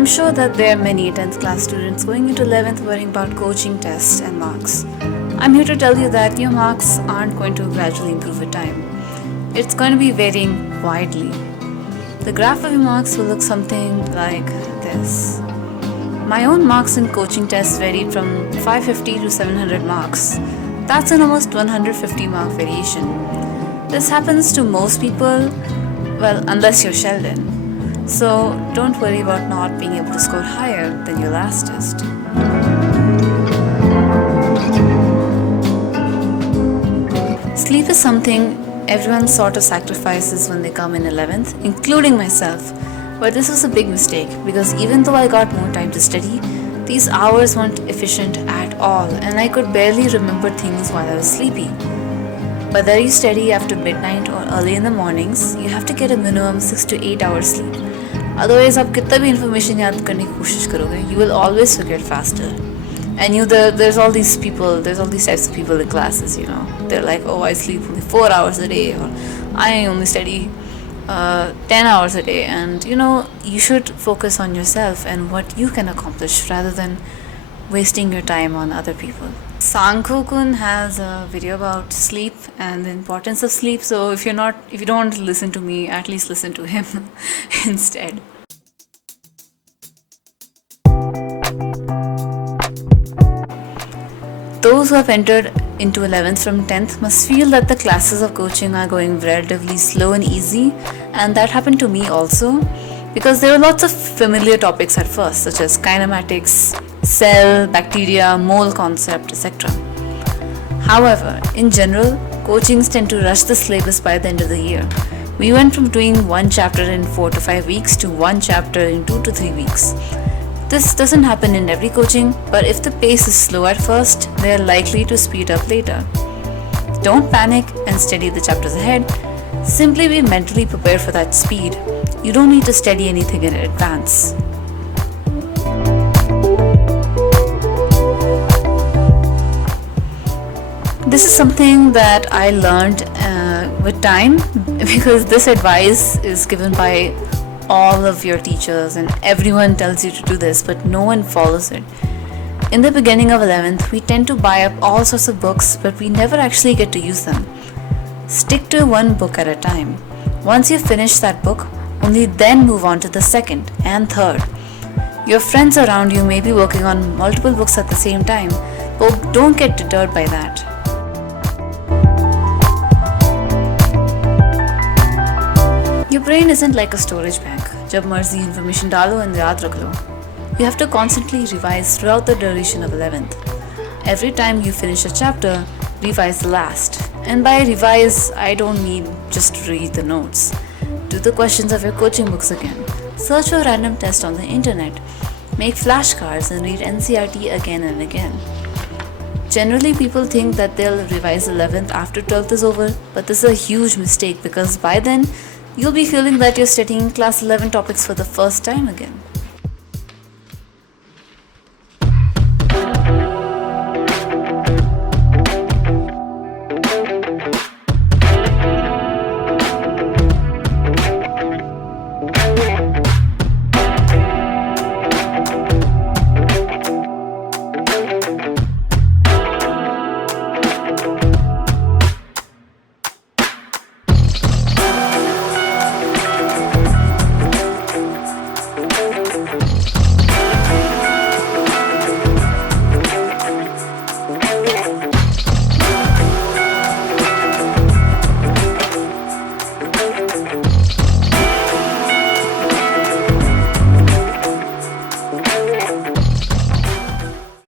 I'm sure that there are many 10th class students going into 11th worrying about coaching tests and marks. I'm here to tell you that your marks aren't going to gradually improve with time. It's going to be varying widely. The graph of your marks will look something like this. My own marks in coaching tests varied from 550 to 700 marks. That's an almost 150 mark variation. This happens to most people, well, unless you're Sheldon. So don't worry about not being able to score higher than your last test. Sleep is something everyone sort of sacrifices when they come in 11th, including myself. But this was a big mistake because even though I got more time to study, these hours weren't efficient at all and I could barely remember things while I was sleepy. Whether you study after midnight or early in the mornings, you have to get a minimum 6 to 8 hours sleep. Otherwise, आप कितना भी information याद करने की कोशिश करोगे, you will always forget faster. And there's all these types of people in classes, They're like, oh, I sleep only 4 hours a day, or I only study 10 hours a day. And, you should focus on yourself and what you can accomplish rather than wasting your time on other people. Sankho-kun has a video about sleep and the importance of sleep. So if you don't want to listen to me, at least listen to him instead. Those who have entered into 11th from 10th must feel that the classes of coaching are going relatively slow and easy, and that happened to me also because there were lots of familiar topics at first, such as kinematics, cell, bacteria, mole concept, etc. However, in general, coachings tend to rush the syllabus by the end of the year. We went from doing one chapter in 4 to 5 weeks to one chapter in 2 to 3 weeks. This doesn't happen in every coaching, but if the pace is slow at first, they are likely to speed up later. Don't panic and study the chapters ahead. Simply be mentally prepared for that speed. You don't need to study anything in advance. This is something that I learned with time because this advice is given by all of your teachers and everyone tells you to do this, but no one follows it. In the beginning of 11th, we tend to buy up all sorts of books, but we never actually get to use them. Stick to one book at a time. Once you finish that book, only then move on to the second and third. Your friends around you may be working on multiple books at the same time, but don't get deterred by that. Your brain isn't like a storage bank. जब मर्जी information डालो and याद रख लो. You have to constantly revise throughout the duration of 11th. Every time you finish a chapter, revise the last. And by revise, I don't mean just read the notes. Do the questions of your coaching books again. Search for random tests on the internet. Make flashcards and read NCERT again and again. Generally, people think that they'll revise 11th after 12th is over, but this is a huge mistake because by then, you'll be feeling that you're studying class 11 topics for the first time again.